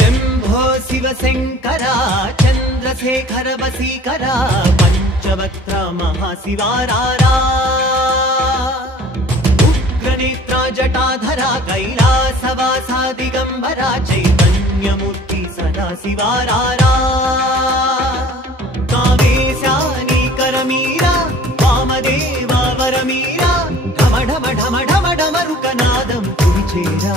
शंभो शिवशंकरा चंद्रशेखर वसीकरा पंचवक्त्र महाशिवारारा उग्रनेत्रा जटाधरा कैलासवासा दिगंबरा चैतन्यमूर्ति सदाशिवारारा कामेशानी करमीरा वामदेवा वरमीरा ढम ढम ढम ढम डमरुकनादं कुरिचेरा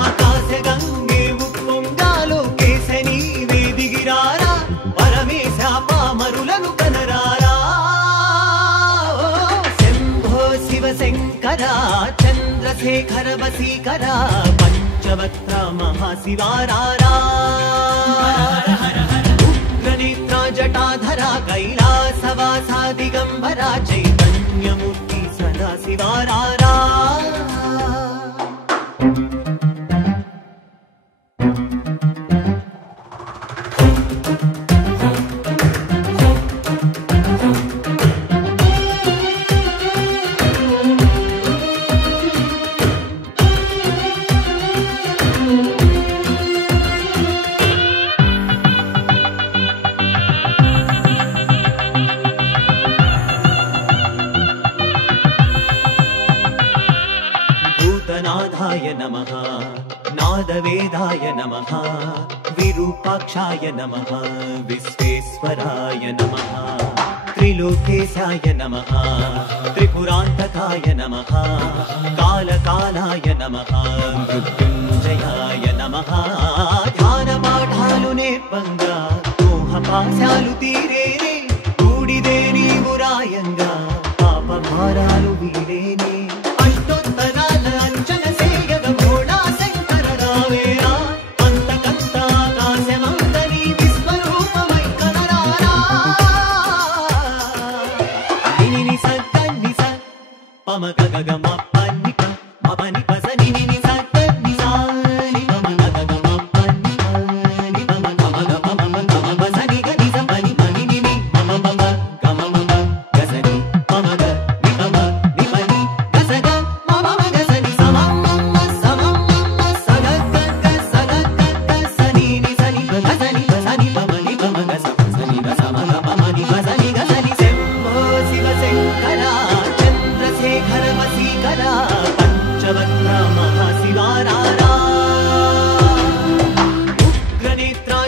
आकाश गंगे उप्पोंगालो केसनी वेदिगिरारा परमेश पामरुలను कनरारा शंभो शिवशंकरा चंद्रशेखर वसीकरा पंचवक्त्र महाशिवारारा उग्रनेत्रा जटाधरा कैलासवासा दिगंबरा चैतन्यमूर्ति सदाशिवारारा नादाय नमः नादवेदाय नमः विरूपाक्षाय नमः विश्वेश्वराय नमः त्रिलोकेशाय नमः त्रिपुरान्तकाय नमः कालकालाय नमः मृत्युञ्जयाय नमः ध्यानपाठालु नेर्पंगा मोहपाशालु तीरेने कूडिदे नीवु रायंगा पापभारालु वीडेने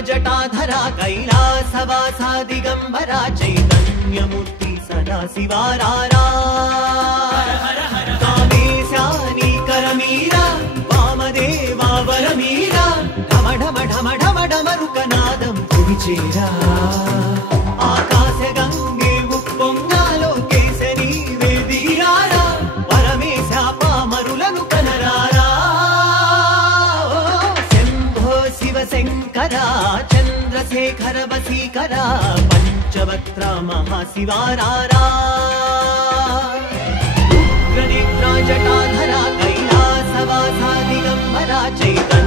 जटाधरा कैलासवासा दिगंबरा चैतन्यमूर्ति सदाशिवारारा कामेशानी करमीरा वामदेवा वरमीरा ढम ढम ढम ढम डमरुकनादं कुरिचेरा आकाश गंगे उप्पोंगालो केसनी वेदिगिरारा परमेश पामरुలను कनरारा शंभो शिवशंकरा चंद्रशेखर वसीकरा पंचवक्त्र महाशिवारारा उग्रनेत्रा जटाधरा कैलासवासा दिगंबरा चैतन्य